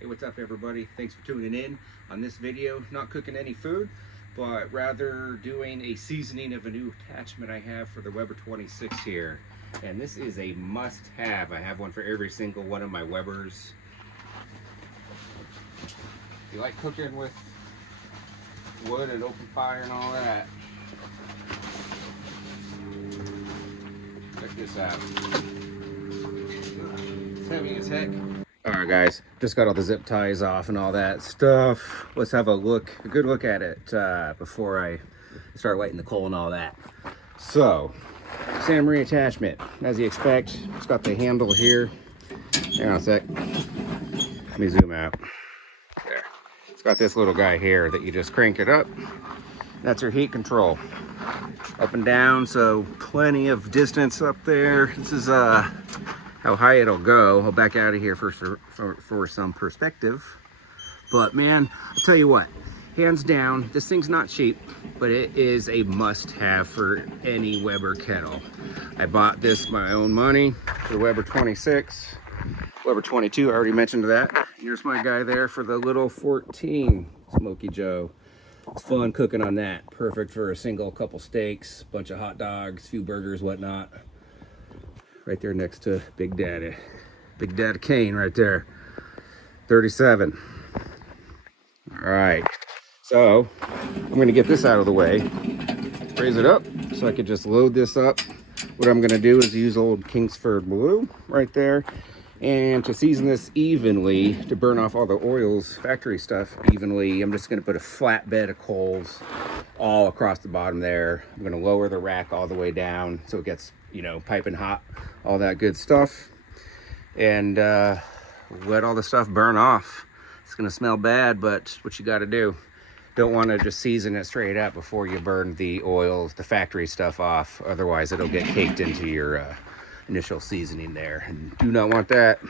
Hey, what's up everybody? Thanks for tuning in. On this video, not cooking any food, but rather doing a seasoning of a new attachment I have for the Weber 26 here. And this is a must-have. I have one for every single one of my Webers. If you like cooking with wood and open fire and all that, check this out. It's heavy as heck. Alright guys, just got all the zip ties off and all that stuff. Let's have a good look at it before I start lighting the coal and all that. So, San Marie attachment, as you expect. It's got the handle here. Hang on a sec. Let me zoom out. There. It's got this little guy here that you just crank it up. That's your heat control. Up and down, so plenty of distance up there. This is how high it'll go. I'll back out of here for some perspective. But man, I'll tell you what, hands down, this thing's not cheap, but it is a must-have for any Weber kettle. I bought this my own money for the Weber 26. Weber 22, I already mentioned that. Here's my guy there for the little 14 Smoky Joe. It's fun cooking on that. Perfect for a single couple steaks, bunch of hot dogs, few burgers, whatnot. Right there next to Big Daddy Kane right there. 37. All right, so I'm gonna get this out of the way, raise it up so I could just load this up. What I'm gonna do is use old Kingsford Blue right there, and to season this evenly, to burn off all the oils, factory stuff evenly, I'm just gonna put a flat bed of coals all across the bottom there. I'm gonna lower the rack all the way down so it gets, you know, piping hot, all that good stuff, and let all the stuff burn off. It's gonna smell bad, but what you gotta do. Don't want to just season it straight up before you burn the oils, the factory stuff off. Otherwise it'll get caked into your initial seasoning there, and do not want that.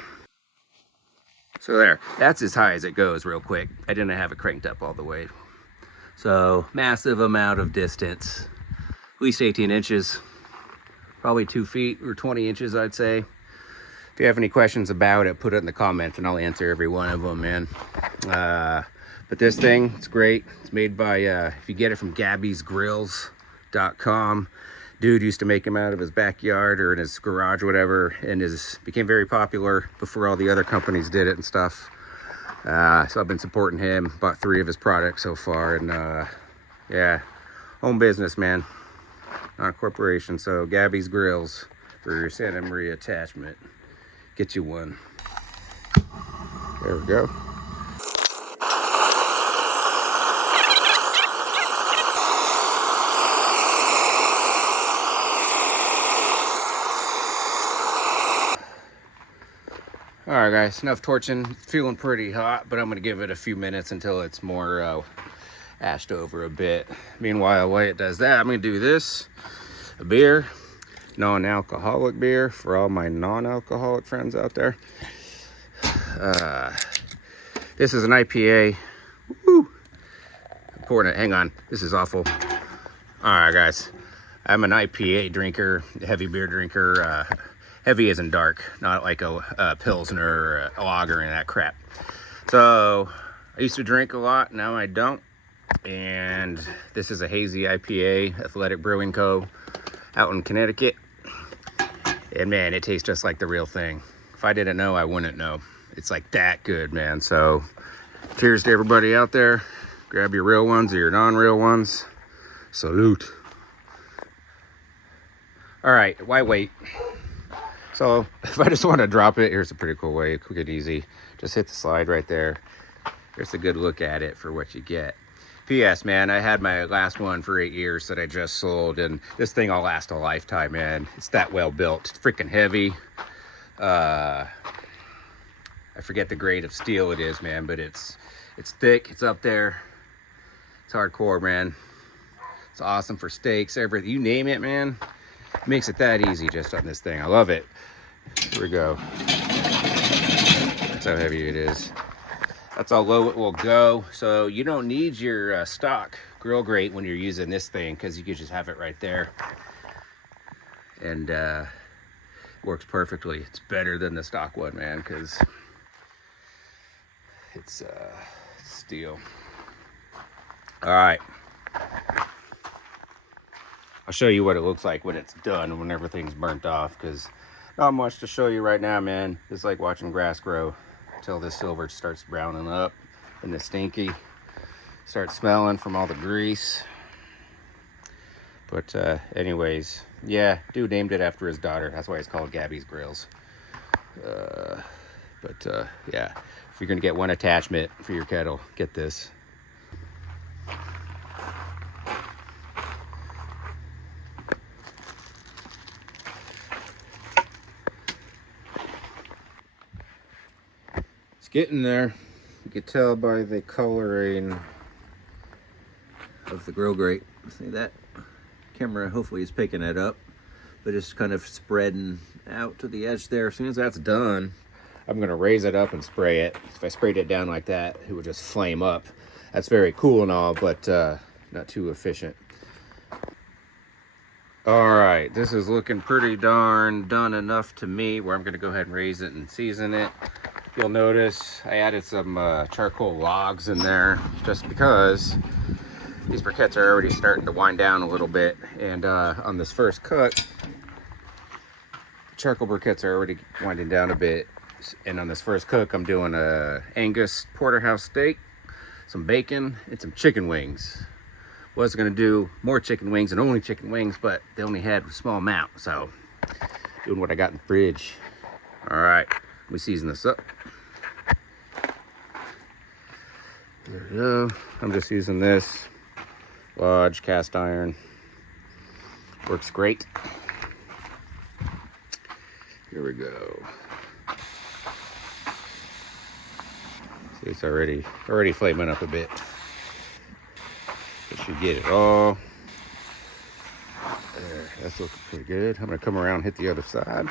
So there, that's as high as it goes real quick. I didn't have it cranked up all the way. So massive amount of distance, at least 18 inches, probably 2 feet or 20 inches, I'd say. If you have any questions about it, put it in the comments and I'll answer every one of them, man. But this thing, it's great. It's made by, if you get it from gabbysgrills.com. Dude used to make them out of his backyard or in his garage or whatever, and became very popular before all the other companies did it and stuff. So I've been supporting him, bought 3 of his products so far, and yeah, home business, man, not a corporation. So Gabbys Grills for your Santa Maria attachment. Get you one. There we go. All right, guys, enough torching. It's feeling pretty hot, but I'm gonna give it a few minutes until it's more ashed over a bit. Meanwhile, while it does that, I'm gonna do this, a beer, non-alcoholic beer for all my non-alcoholic friends out there. This is an IPA. Woo! I'm pouring it, hang on, this is awful. All right, guys, I'm an IPA drinker, heavy beer drinker. Heavy as in dark, not like a Pilsner or a lager and that crap. So I used to drink a lot, now I don't. And this is a hazy IPA, Athletic Brewing Co. out in Connecticut. And man, it tastes just like the real thing. If I didn't know, I wouldn't know. It's like that good, man. So cheers to everybody out there. Grab your real ones or your non-real ones. Salute. All right, why wait? So if I just want to drop it, here's a pretty cool way, quick and easy. Just hit the slide right there. Here's a good look at it for what you get. P.S. man, I had my last one for 8 years that I just sold, and this thing will last a lifetime, man. It's that well built. It's freaking heavy. I forget the grade of steel it is, man, but it's thick. It's up there. It's hardcore, man. It's awesome for steaks, everything. You name it, man. It makes it that easy just on this thing. I love it. Here we go. That's how heavy it is. That's how low it will go. So you don't need your stock grill grate when you're using this thing, because you can just have it right there. And works perfectly. It's better than the stock one, man, because it's steel. All right. I'll show you what it looks like when it's done, when everything's burnt off, because not much to show you right now, man. It's like watching grass grow until this silver starts browning up and the stinky starts smelling from all the grease. But anyways, yeah, dude named it after his daughter. That's why it's called Gabbys Grills. Yeah, if you're gonna get one attachment for your kettle, get this. It's getting there. You can tell by the coloring of the grill grate. See that? Camera hopefully is picking it up, but it's kind of spreading out to the edge there. As soon as that's done, I'm gonna raise it up and spray it. If I sprayed it down like that, it would just flame up. That's very cool and all, but not too efficient. All right, this is looking pretty darn done enough to me, where I'm gonna go ahead and raise it and season it. You'll notice I added some charcoal logs in there, just because these briquettes are already starting to wind down a little bit. And on this first cook, the charcoal briquettes are already winding down a bit. And on this first cook, I'm doing a Angus porterhouse steak, some bacon, and some chicken wings. Was gonna do more chicken wings and only chicken wings, but they only had a small amount, so doing what I got in the fridge. All right, we season this up. There we go. I'm just using this Lodge cast iron. Works great. Here we go. See, it's already flaming up a bit. It should get it all. There, that's looking pretty good. I'm gonna come around and hit the other side.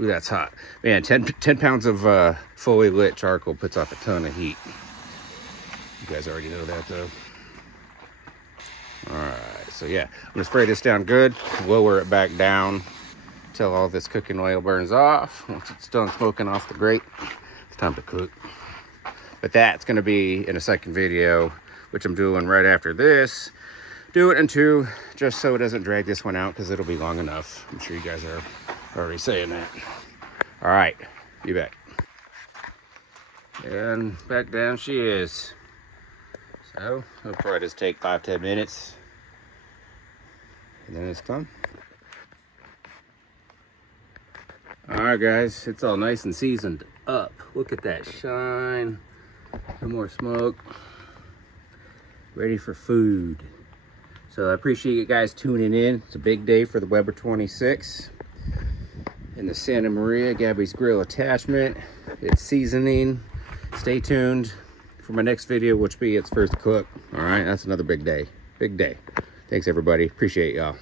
Ooh, that's hot. Man, 10 pounds of fully lit charcoal puts off a ton of heat. You guys already know that though. All right, so yeah, I'm gonna spray this down good, lower it back down until all this cooking oil burns off. Once it's done smoking off the grate, it's time to cook. But that's gonna be in a second video, which I'm doing right after this. Do it in two, just so it doesn't drag this one out, because it'll be long enough. I'm sure you guys are already saying that. All right, be back. And back down she is. So it'll probably just take 5-10 minutes, and then it's done. All right, guys, it's all nice and seasoned up. Look at that shine. No more smoke. Ready for food. So I appreciate you guys tuning in. It's a big day for the Weber 26 in the Santa Maria Gabbys grill attachment. It's seasoning. Stay tuned for my next video, which will be its first cook. All right, that's another big day. Big day. Thanks, everybody. Appreciate y'all.